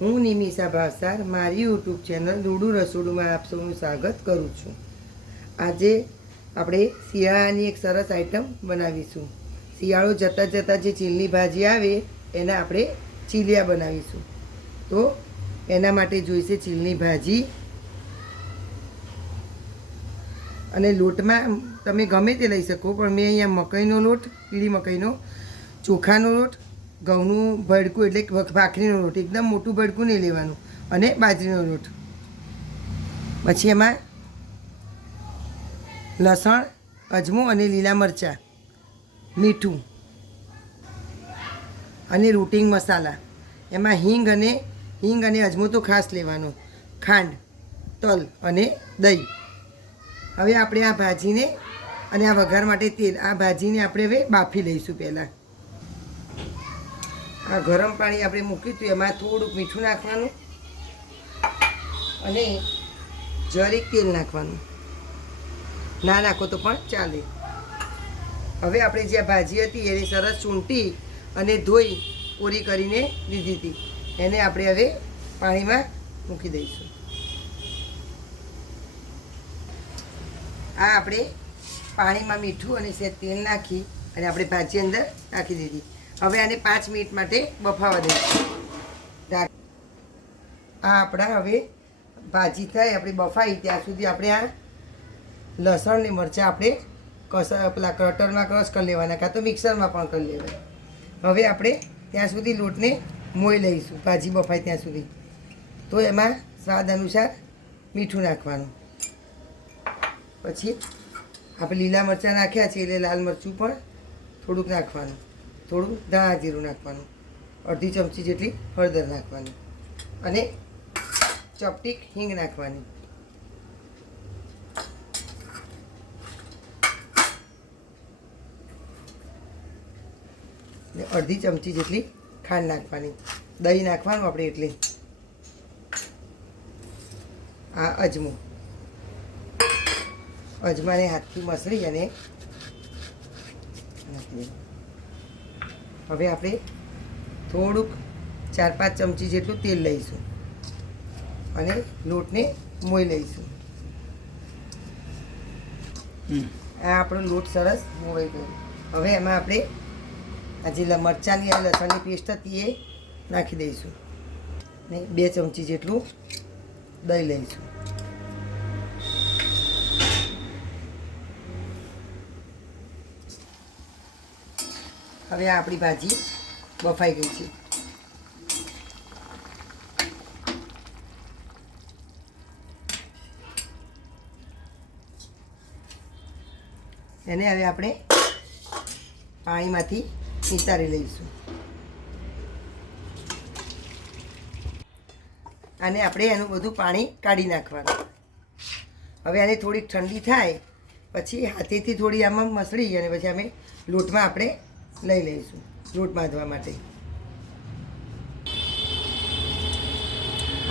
હું નિમિષા ભાવસાર મારી YouTube channel રૂડું રસોડુંમાં આપ સૌનું સ્વાગત કરું છું. આજે આપણે શિયાળાની એક સરસ આઈટમ બનાવીશું. શિયાળો જતાં જતાં જે ચીલની ભાજી આવે એના આપણે ચીલિયા બનાવીશું. તો એના માટે જોઈશે ચીલની ભાજી, અને લોટમાં તમે ગમે તે લઈ શકો, પણ મેં અહીંયા મકાઈનો લોટ, પીળી મકાઈનો, ચોખાનો લોટ, ઘઉંનું ભડકું એટલે ભાખરીનો લોટ, એકદમ મોટું ભડકું નહીં લેવાનું, અને બાજરીનો લોટ. પછી એમાં લસણ, અજમો અને લીલા મરચાં, મીઠું અને રૂટિંગ મસાલા. એમાં હિંગ અને અજમો તો ખાસ લેવાનો, ખાંડ, તલ અને દહીં. હવે આપણે આ ભાજીને અને આ વઘાર માટે તેલ, આ ભાજીને આપણે હવે બાફી લઈશું. પહેલાં આ ગરમ પાણી આપણે મૂક્યું હતું, એમાં થોડુંક મીઠું નાખવાનું અને જરીક તેલ નાખવાનું. ના નાખો તો પણ ચાલે. હવે આપણે જે આ ભાજી હતી એને સરસ ચૂંટી અને ધોઈ કોરી કરીને લીધી હતી, એને આપણે હવે પાણીમાં મૂકી દઈશું. આ આપણે પાણીમાં મીઠું અને સેજ તેલ નાખી અને આપણે ભાજી અંદર નાખી દીધી. હવે આને 5 મિનિટ માટે બફાવા દઈશું. આ આપણા હવે ભાજી થાય, આપણે બફાઈ ત્યાં સુધી આપણે આ લસણ ને મરચાં આપણે પેલા કટરમાં ક્રશ કરી લેવાના, કાં તો મિક્સરમાં પણ કરી લેવાય. હવે આપણે ત્યાં સુધી લોટને મોઈ લઈશું, ભાજી બફાય ત્યાં સુધી. તો એમાં સ્વાદ અનુસાર મીઠું નાખવાનું. પછી આપણે લીલા મરચાં નાખ્યા છે એટલે લાલ મરચું પણ થોડુંક નાખવાનું, થોડું ધાણા જીરું નાખવાનું, અડધી ચમચી જેટલી હળદર નાખવાની અને ચપટીક હિંગ નાખવાની. ને અડધી ચમચી જેટલી ખાંડ નાખવાની. દહીં નાખવાનું આપણે એટલે. આ અજમાને હાથથી મસળી અને નાખી. હવે આપણે થોડુંક 4-5 ચમચી જેટલું તેલ લઈશું અને લોટને મોઈ લઈશું. આ આપણો લોટ સરસ મોવાઈ ગયો. હવે એમાં આપણે આ જે મરચાંની અને લસણની પેસ્ટ હતી એ નાખી દઈશું ને 2 ચમચી જેટલું દહીં લઈશું. હવે આપણી ભાજી બફાઈ ગઈ છે. એને હવે આપણે પાણીમાંથી નિતારી લઈશું. આને આપણે એનું બધું પાણી કાઢી નાખવાનું. હવે આને થોડીક ઠંડી થાય પછી હાથેથી થોડી આમાં મસળી અને પછી અમે લોટમાં આપણે લઈ લઈશું, લોટ બાંધવા માટે.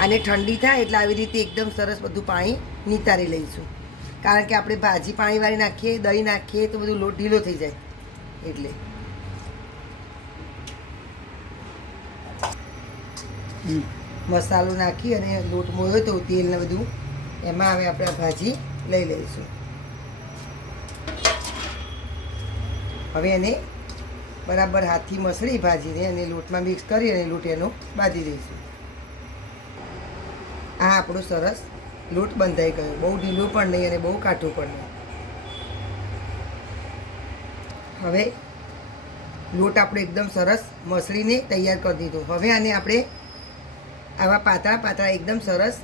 આને ઠંડી થાય એટલે આવી રીતે એકદમ સરસ બધું પાણી નિતારી લઈશું. કારણ કે આપણે ભાજી પાણીવાળી નાખીએ, દહીં નાખીએ તો બધું લોટ ઢીલો થઈ જાય. એટલે મસાલો નાખી અને લોટ મોયો તો તેલ ને બધું એમાં હવે આપણે ભાજી લઈ લઈશું. હવે એને બરાબર હાથથી મસળી ભાજીને અને લોટમાં મિક્સ કરી અને લોટ એનો બાંધી દઈશું. આ આપણો સરસ લોટ બંધાઈ ગયો. બહુ ઢીલો પણ નહીં અને બહુ કાઠું પણ નહીં. હવે લોટ આપણે એકદમ સરસ મસળીને તૈયાર કરી દીધો. હવે આને આપણે આવા પાતળા એકદમ સરસ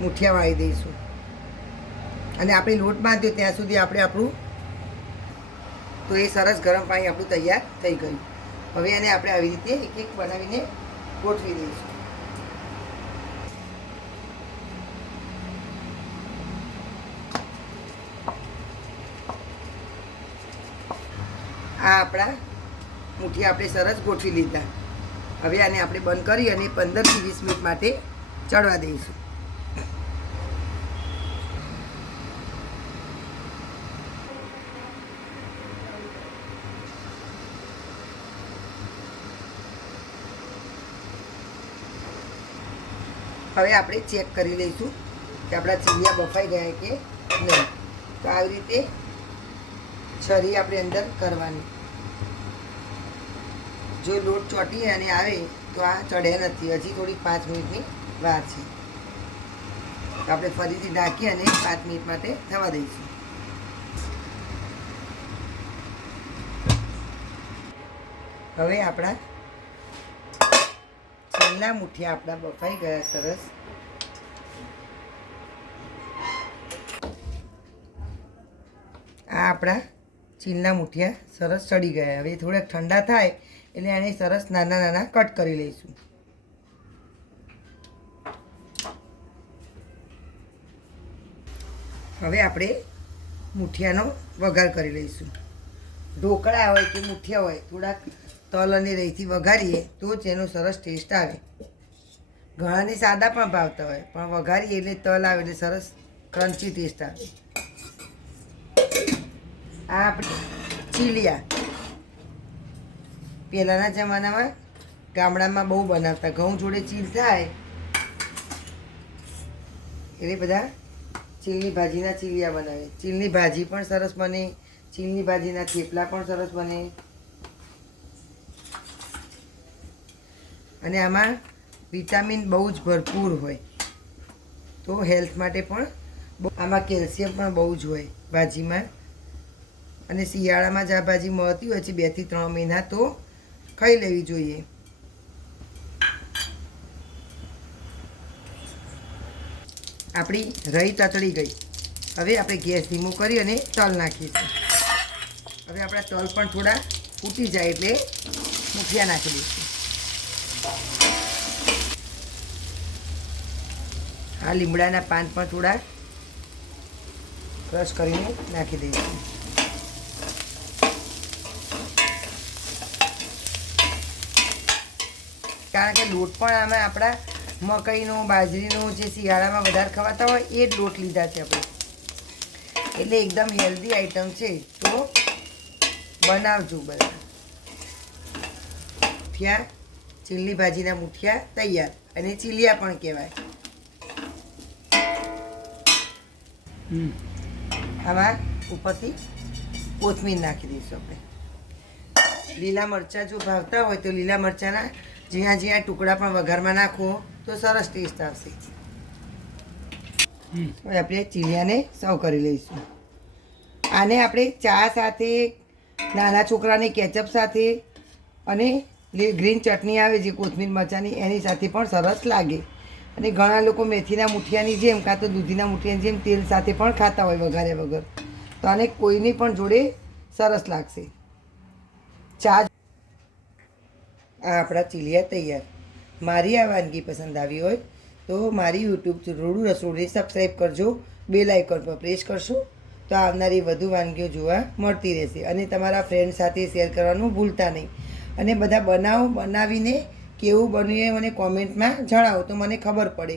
મુઠિયા વાળી દઈશું. અને આપણે લોટ બાંધ્યો ત્યાં સુધી આપણે આપણું તો એ સરસ ગરમ પાણી આપણું તૈયાર થઈ ગયું. હવે એને આપણે આવી રીતે એક એક બનાવીને ગોઠવી દઈશું. આ આપણા મુઠિયા આપણે સરસ ગોઠવી લીધા. હવે આને આપણે બંધ કરી અને 15 થી 20 મિનિટ માટે ચડવા દઈશું. હવે આપણે ચેક કરી લઈશું કે આપણા ચીલિયા બફાઈ ગયા કે નહીં. તો આવી રીતે છરી આપણે અંદર કરવાની. જો લોટ ચોટી અને આવે તો આ ચડ્યા નથી, હજી થોડી 5 મિનિટની વાર છે. તો આપણે ફરીથી ઢાંકી અને 5 મિનિટ માટે થવા દઈશું. હવે આપણા ચીલના મુઠિયા આપણા બફાઈ ગયા સરસ. આ આપણા ચીલના મુઠિયા સરસ ચડી ગયા. હવે થોડાક ઠંડા થાય એટલે એને સરસ નાના નાના કટ કરી લઈશું. હવે આપણે મુઠિયાનો વઘાર કરી લઈશું. ઢોકળા હોય કે મુઠિયા હોય, થોડાક તલ અને રઈથી વઘારીએ તો જ એનો સરસ ટેસ્ટ આવે. ઘણાને સાદા પણ ભાવતા હોય, પણ વઘારીએ એટલે તલ આવે એટલે સરસ ક્રન્ચી ટેસ્ટ આવે. આ આપણે ચીલિયા પહેલાંના જમાનામાં ગામડામાં બહુ બનાવતા. ઘઉં જોડે ચીલ થાય એટલે બધા ચીલની ભાજીના ચીલિયા બનાવે. ચીલની ભાજી પણ સરસ બને, ચીલની ભાજીના થેપલા પણ સરસ બને. અને આમાં વિટામિન બહુ જ ભરપૂર હોય, તો હેલ્થ માટે પણ આમાં કેલ્શિયમ પણ બહુ જ હોય ભાજીમાં. અને શિયાળામાં જ આ ભાજી મળતી હોય છે 2 થી 3 મહિના, તો ખાઈ લેવી જોઈએ. આપણી રઈ તતળી ગઈ. હવે આપણે ગેસ ધીમો કરી અને તલ નાખીશું. હવે આપણા તલ પણ થોડા ફૂટી જાય એટલે મુઠિયા નાખી દઈશું. આ લીમડાના પાન પણ થોડા ક્રશ કરીને નાખી દઈશું. કારણ કે લોટ પણ આમાં આપણા મકાઈનો, બાજરીનો, જે શિયાળામાં વધારે ખવાતા હોય એ જ લોટ લીધા છે આપણે, એટલે એકદમ હેલ્ધી આઈટમ છે. તો બનાવજો બધા. મુઠિયા, ચીલની ભાજીના મુઠિયા તૈયાર. અને ચીલિયા પણ કહેવાય. આમાં ઉપરથી કોથમીર નાખી દઈશું આપણે. લીલા મરચાં જો ભાવતા હોય તો લીલા મરચાંના જ્યાં જ્યાં ટુકડા પણ વઘારમાં નાખો તો સરસ ટેસ્ટ આવશે. હવે આપણે ચીલિયાને સર્વ કરી લઈશું. આને આપણે ચા સાથે, નાના છોકરાને કેચઅપ સાથે અને ગ્રીન ચટણી આવે જે કોથમીર મરચાંની, એની સાથે પણ સરસ લાગે. અને ઘણા લોકો મેથીના મુઠિયાની જેમ કાં તો દૂધીના મુઠિયાની જેમ તેલ સાથે પણ ખાતા હોય વઘાર્યા વગર. તો આને કોઈની પણ જોડે સરસ લાગશે. ચા. આ આપણા ચીલિયા તૈયાર. મારી આ વાનગી પસંદ આવી હોય તો મારી યુટ્યુબ રોડુ રસોડી સબસ્ક્રાઈબ કરજો. બેલ આઇકોન પર પ્રેસ કરશો તો આવનારી વધુ વાનગીઓ જોવા મળતી રહેશે. અને તમારા ફ્રેન્ડ સાથે શેર કરવાનું ભૂલતા નહીં. અને બધા બનાવીને કેવું બન્યું એ મને કોમેન્ટમાં જણાવો તો મને ખબર પડે.